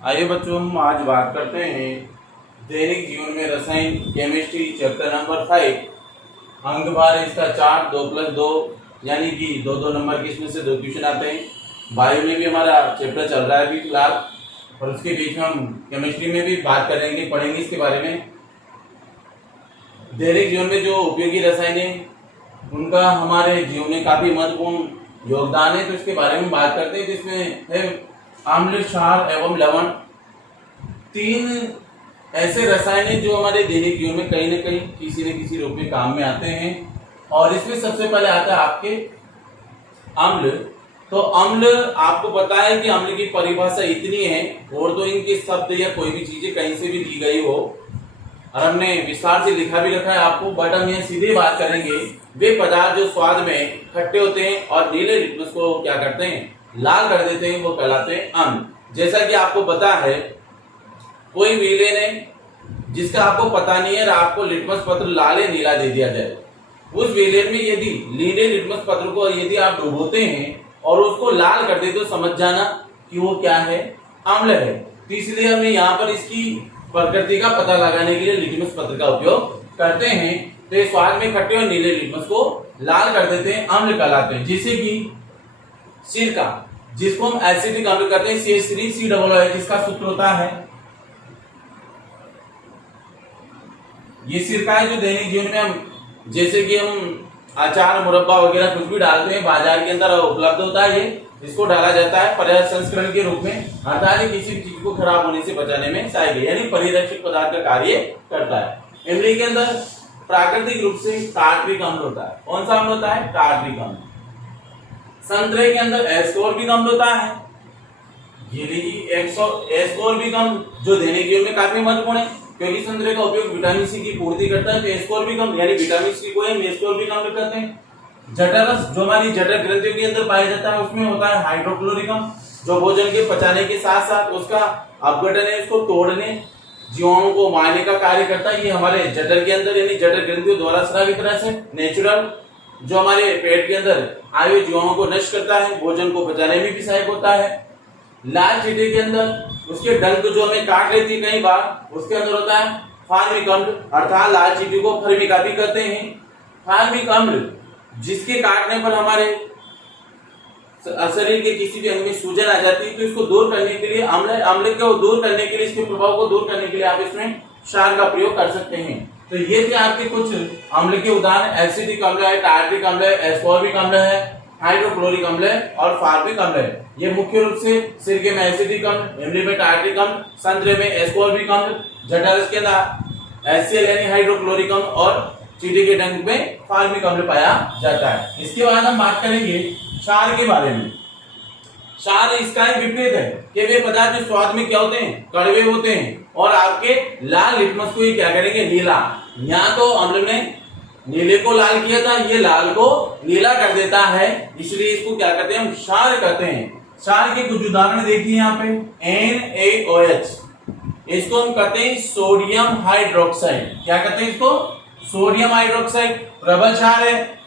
आइए बच्चों, हम आज बात करते हैं दैनिक जीवन में रसायन केमिस्ट्री चैप्टर नंबर 5 अंक भार इसका 4 2+2 यानी कि दो दो नंबर के इसमें से दो क्वेश्चन आते हैं। बायो में भी हमारा चैप्टर चल रहा है अभी फिलहाल, और उसके बीच में हम केमिस्ट्री में भी बात करेंगे, पढ़ेंगे इसके बारे में। दैनिक जीवन में जो उपयोगी रसायन है उनका हमारे जीवन में काफी महत्वपूर्ण योगदान है, तो इसके बारे में बात करते हैं। जिसमें है अम्ल, क्षार एवं लवण। तीन ऐसे रसायन हैं जो हमारे दैनिक जीवन में कहीं न कहीं किसी न किसी रूप में काम में आते हैं। और इसमें सबसे पहले आता है आपके अम्ल। तो अम्ल, आपको पता है कि अम्ल की परिभाषा इतनी है, और तो इनके शब्द या कोई भी चीजें कहीं से भी दी गई हो और हमने विस्तार से लिखा भी रखा है आपको, बट हम यहाँ सीधे बात करेंगे वे पदार्थ जो स्वाद में खट्टे होते हैं और नीले लिटमस को क्या करते हैं, लाल कर देते हैं, वो कहलाते हैं अम्ल। जैसा कि आपको पता है, कोई विलेन है जिसका आपको पता नहीं है और आपको लिटमस पत्र लाल या नीला दे दिया जाए, उस विलेन में यदि नीले लिटमस पत्र को यदि आप डुबोते हैं और उसको लाल कर देते, तो समझ जाना कि वो क्या है, अम्ल है। तो इसलिए हमने यहाँ पर इसकी प्रकृति का पता लगाने के लिए लिटमस पत्र का उपयोग करते हैं। तो ये स्वाद में खट्टे और नीले लिटमस को लाल कर देते हैं, अम्ल कहलाते हैं। जैसे कि सिरका, जिसको हम एसिटिक अम्ल कहते हैं, CH3COOH, जिसका सूत्र होता है, ये सिरका है जो दैनिक जीवन में हम, जैसे कि हम अचार, मुरब्बा वगैरह कुछ भी डालते हैं, बाजार के अंदर उपलब्ध होता है। ये इसको डाला जाता है पर्याप्त संस्करण के रूप में, अर्थात किसी भी चीज को खराब होने से बचाने में सहायक है, यानी परिरक्षक पदार्थ का कार्य करता है। इमली के अंदर प्राकृतिक रूप से टार्ट्रिक अम्ल होता है। कौन सा अम्ल होता है? टार्ट्रिक अम्ल। संतरे के अंदर एस्कोर्बिक अम्ल होता है। एस्कोर्बिक अम्ल जो दैनिक जीवन में काफी महत्वपूर्ण है, क्योंकि संतरे का उपयोग विटामिन सी की पूर्ति करता है। तो एस्कोर्बिक अम्ल यानी विटामिन सी को हम एस्कोर्बिक अम्ल कहते हैं। जठररस, जो हमारी जठर ग्रंथियों के अंदर पाया जाता है, उसमें होता है हाइड्रोक्लोरिक अम्ल, जो भोजन के पचाने के साथ साथ उसका अपघटन है, उसको तोड़ने, जीवाणु को मारने का कार्य करता है। ये हमारे जठर के अंदर यानी जठर ग्रंथियों द्वारा स्रावित रस है, नेचुरल, जो हमारे पेट के अंदर आए जीवाणुओं को नष्ट करता है, भोजन को पचाने में भी सहायक होता है। लाल चींटी के अंदर उसके डंक जो हमें काट लेती है कई बार, उसके अंदर होता है फार्मिक अम्ल, अर्थात लाल चींटी को फर्मिका भी कहते हैं। फार्मिक अम्ल जिसके काटने पर हमारे शरीर के किसी भी अंग में सूजन आ जाती है, तो इसको दूर करने के लिए अम्ल को दूर करने के लिए, इसके प्रभाव को दूर करने के लिए आप इसमें क्षार का प्रयोग कर सकते हैं। तो ये थे आपके कुछ अम्ल के उदाहरण। एसिटिक अम्ल है, टार्ट्रिक अम्ल है, एस्कोर्बिक अम्ल है, हाइड्रोक्लोरिक अम्ल है और फार्मिक अम्ल है। ये मुख्य रूप से सिरके में एसिटिक अम्ल, इमली में टार्ट्रिक अम्ल, संतरे में एस्कोर्बिक अम्ल, जठररस के अंदर HCl यानी हाइड्रोक्लोरिक अम्ल और चींटी के डंक में फार्मिक अम्ल पाया जाता है। इसके बाद हम बात करेंगे क्षार के बारे में। क्षार इसका ही विपरीत है कि वे पदार्थ जो स्वाद में क्या होते हैं, कड़वे होते हैं, और आपके लाल लिटमस को ये क्या करेंगे, नीला। यहाँ तो अम्ल ने नीले को लाल किया था, ये लाल को नीला कर देता है, इसलिए इसको क्या कहते हैं, हम क्षार कहते हैं। क्षार के कुछ उदाहरण देखिए यहाँ पे, NaOH, इसको हम कहते हैं सोडियम हाइड्रोक्साइड। क्या कहते हैं इसको? सोडियम हाइड्रोक्साइड प्रबल क्षार है।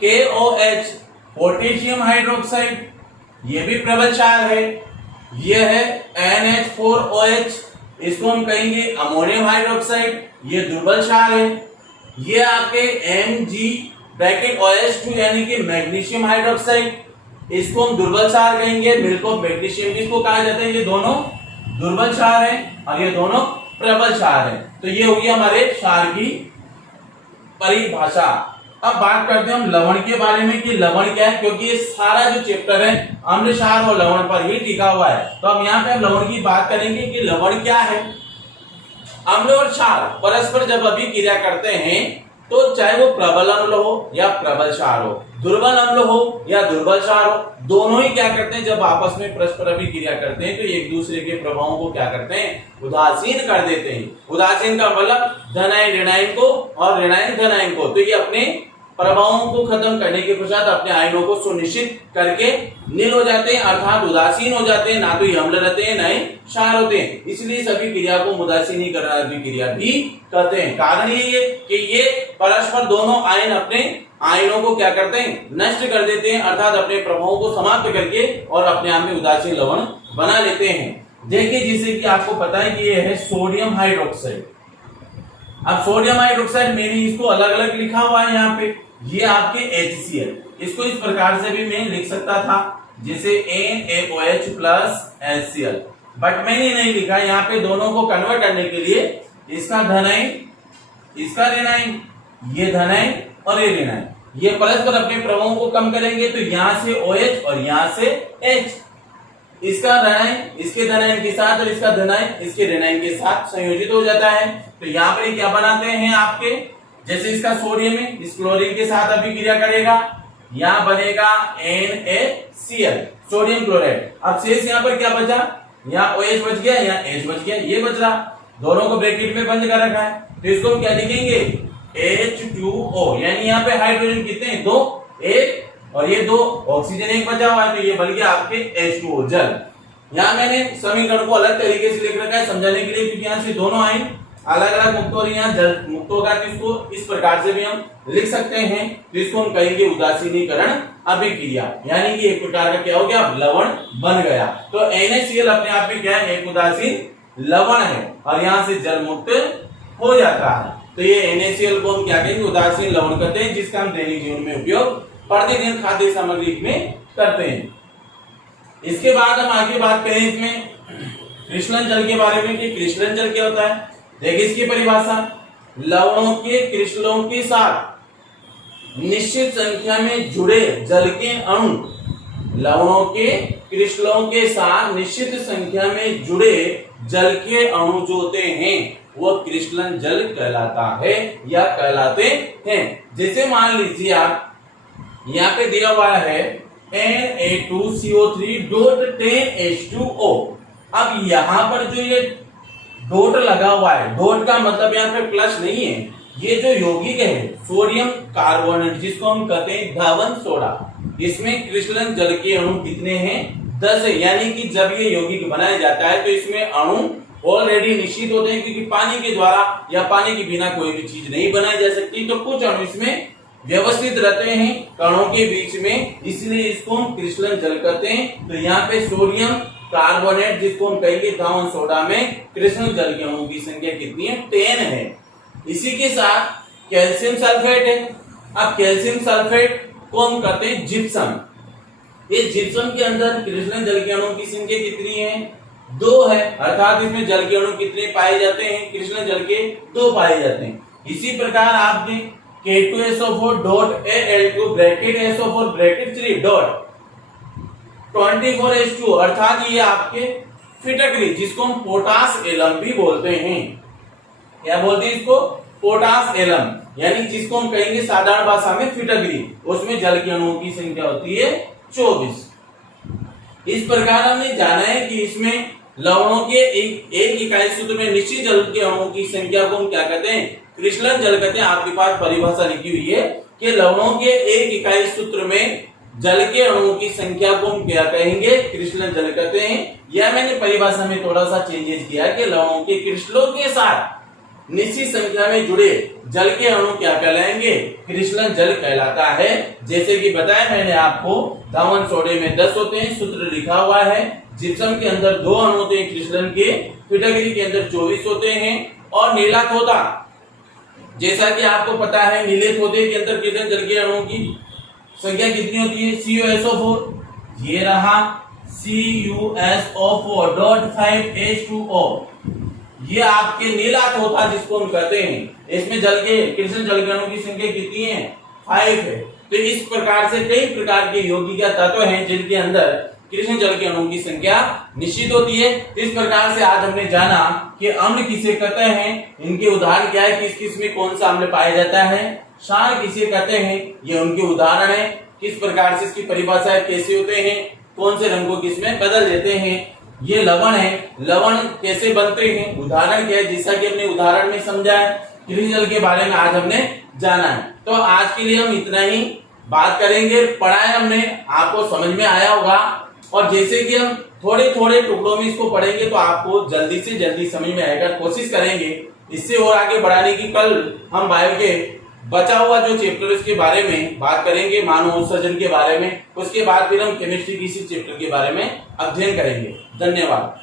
KOH पोटेशियम हाइड्रोक्साइड, ये भी प्रबल क्षार है। यह है NH4OH, इसको हम कहेंगे अमोनियम हाइड्रोक्साइड, ये दुर्बल क्षार है। ये आपके MgOH2 यानी कि मैग्नीशियम हाइड्रोक्साइड, इसको हम दुर्बल क्षार कहेंगे। मिल्क ऑफ मैग्नीशियम इसको कहा जाता है। ये दोनों दुर्बल क्षार है और ये दोनों प्रबल क्षार है। तो ये होगी हमारे क्षार की परिभाषा। अब बात करते हैं हम लवण के बारे में कि लवण क्या है, क्योंकि ये सारा जो चैप्टर है अम्ल, क्षार और लवण पर ही टिका हुआ है। तो हम यहाँ पे हम लवण की बात करेंगे कि लवण क्या है। अम्ल और क्षार परस्पर जब अभिक्रिया करते हैं, तो चाहे वो प्रबल अम्ल हो या प्रबल क्षार हो, दुर्बल अम्ल हो या दुर्बल क्षार हो, दोनों ही क्या करते हैं, जब आपस में परस्पर अभिक्रिया करते हैं, तो एक दूसरे के प्रभावों को क्या करते हैं, उदासीन कर देते हैं। उदासीन का मतलब धनायन ऋणायन को और ऋणायन धनायन को। तो ये अपने प्रभावों को खत्म करने के पश्चात अपने आयनों को सुनिश्चित करके नील हो जाते हैं, अर्थात उदासीन हो जाते हैं। ना तो ये अम्ल रहते हैं, ना ही क्षार होते हैं। इसलिए सभी क्रिया को उदासीनीकरण अभिक्रिया भी कहते हैं। कारण ये कि ये परस्पर दोनों आयन अपने आयनों को क्या करते हैं, नष्ट कर देते हैं, अर्थात अपने प्रभावों को समाप्त करके और अपने आप में उदासीन लवण बना लेते हैं। देखिए जैसे कि आपको पता है कि ये है सोडियम हाइड्रोक्साइड। अब सोडियम हाइड्रोक्साइड मैंने इसको अलग अलग लिखा हुआ है यहाँ पे, ये आपके HCl, इसको इस प्रकार से भी मैं लिख सकता था जैसे NaOH प्लस HCl, बट मैंने नहीं लिखा। यहाँ पे दोनों को कन्वर्ट करने के लिए इसका धनायन, इसका ऋणायन, ये धनायन और ये ऋणायन, ये परस्पर अपने प्रभावों को कम करेंगे तो यहां से OH और यहां से H, इसका ऋणायन इसके धनायन के साथ और इसका धनायन इसके ऋणायन के साथ संयोजित हो जाता है। तो यहाँ पर क्या बनाते हैं आपके, जैसे इसका सोडियम है इस क्लोरीन के साथ अभिक्रिया करेगा, यहाँ बनेगा NaCl सोडियम क्लोराइड। अब शेष यहाँ पर क्या बचा, यहाँ OH बच गया, यहाँ H बच गया, ये बच रहा, दोनों को ब्रैकेट में बंद कर रखा है। तो इसको हम क्या लिखेंगे, H2O, यानी यहाँ पे हाइड्रोजन कितने हैं, 2, 1 और ये 2, ऑक्सीजन 1 बचा हुआ है, तो ये बन गया आपके H2O जल। यहाँ मैंने समीकरण को अलग तरीके से लिख रखा है समझाने के लिए, क्योंकि यहाँ से दोनों आयन अलग अलग मुक्त हो रही है, जल मुक्त होगा, तो इसको इस प्रकार से भी हम लिख सकते हैं। तो इसको हम कहेंगे उदासीनीकरण अभिक्रिया, यानी कि एक प्रकार का क्या हो गया, लवण बन गया। तो NaCl अपने आप में क्या है, एक उदासीन लवण है और यहाँ से जल मुक्त हो जाता है। तो ये NaCl को हम क्या कहेंगे, उदासीन लवण कहते हैं, जिसका हम दैनिक जीवन में उपयोग प्रतिदिन खाद्य सामग्री में करते हैं। इसके बाद हम आगे बात करें इसमें क्रिस्टलन जल के बारे में कि क्रिस्टलन जल क्या होता है। देखिए इसकी परिभाषा, लवणों के क्रिस्टलों के साथ निश्चित संख्या में जुड़े जल के अणु, लवणों के क्रिस्टलों के साथ निश्चित संख्या में जुड़े जल के अणु जो होते हैं वो क्रिस्टलन जल कहलाता है या कहलाते हैं। जैसे मान लीजिए आप यहाँ पे दिया हुआ है Na2CO3.10H2O। अब यहाँ पर जो ये डॉट लगा हुआ है, डॉट का मतलब यहाँ पे प्लस नहीं है, ये जो यौगिक है सोडियम कार्बोनेट जिसको हम कहते हैं धावन सोडा, इसमें क्रिस्टलन जल के अणु कितने हैं, 10 है। यानी कि जब ये यौगिक बनाया जाता है तो इसमें अणु ऑलरेडी निश्चित होते हैं, क्योंकि पानी के द्वारा या पानी के बिना कोई भी चीज नहीं बनाई जा सकती, तो कुछ अणु इसमें व्यवस्थित रहते हैं कणों के बीच में, इसलिए इसको हम क्रिस्टलन जल कहते हैं। तो यहाँ पे सोडियम कार्बोनेट जिसको हम कहेंगे धावन सोडा में क्रिस्टलन जल के अणुओं की संख्या कितनी है, 10 है। इसी के साथ कैल्शियम सल्फेट है। अब कैल्शियम सल्फेट को हम कहते हैं जिप्सम। इस जिप्सम के अंदर क्रिस्टलन जल के अणुओं की संख्या कितनी है, 2 है, अर्थात इसमें जल के अणु कितने पाए जाते हैं, क्रिस्टलन जल के 2 पाए जाते हैं। इसी प्रकार आपने K2SO4.Al2 bracket SO4 bracket 3 dot 24H2 अर्थात ये आपके फिटकरी जिसको हम पोटास एलम भी बोलते हैं। क्या बोलते हैं इसको, पोटास एलम, यानी जिसको हम कहेंगे साधारण भाषा में फिटकरी, उसमें जल के अणुओं की संख्या होती है 24। इस प्रकार हमने जाना है कि इसमें लवणों के एक इकाई सूत्र में निश्चित जल के अणुओं की संख्या को हम क्या कहते हैं, क्रिस्टलन जल कहते हैं। आपके पास परिभाषा लिखी हुई है कि लवणों के एक इकाई सूत्र में जल के अणुओं की संख्या को हम क्या कहेंगे, क्रिस्टलन जल कहते हैं। यह मैंने परिभाषा में थोड़ा सा चेंजेस किया कि लवणों के क्रिस्टलों के साथ निश्चित संख्या में जुड़े जल के अणु क्या कहलाएंगे, क्रिस्टलन जल कहलाता है। जैसे कि बताया मैंने आपको, धावन सोडे में 10 होते हैं, सूत्र लिखा हुआ है। जिप्सम के अंदर 2 अणु होते हैं क्रिस्टलन के, फिटकरी के अंदर 24 होते हैं। और नीला थोथा, जैसा कि आपको पता है नीले थोथे के अंदर क्रिस्टलन जल के अणुओं की संख्या कितनी होती है, CuSO4, ये रहा CuSO4.5H2O, ये आपके नीला थोथा जिसको हम कहते हैं। इसमें जल के क्रिस्टलन जल के अणु की संख्या कितनी है, 5 है। तो इस प्रकार से कई प्रकार के यौगिक या तत्व हैं जिनके अंदर क्रिस्टलन जल के अणु की संख्या निश्चित होती है। इस प्रकार से आज हमने जाना कि अम्ल किसे कहते हैं, इनके उदाहरण क्या है, किस किस में कौन सा अम्ल पाया जाता है, क्षार किसे कहते हैं, ये उनके उदाहरण है, किस प्रकार से इसकी परिभाषा कैसे होते हैं, कौन से रंग को किस में बदल देते हैं। ये लवण है, लवण कैसे बनते हैं, उदाहरण क्या है, जैसा कि हमने उदाहरण में समझा है। क्रिस्टलन जल के बारे में आज हमने जाना है। तो आज के लिए हम इतना ही बात करेंगे। पढ़ाया हमने, आपको समझ में आया होगा। और जैसे कि हम थोड़े थोड़े टुकड़ों में इसको पढ़ेंगे तो आपको जल्दी से जल्दी समझ में आएगा। कोशिश करेंगे इससे और आगे बढ़ाने की। कल हम बायो के बचा हुआ जो चैप्टर इसके बारे में बात करेंगे, मानव उत्सर्जन के बारे में। उसके बाद फिर हम केमिस्ट्री की इसी चैप्टर के बारे में अध्ययन करेंगे। धन्यवाद।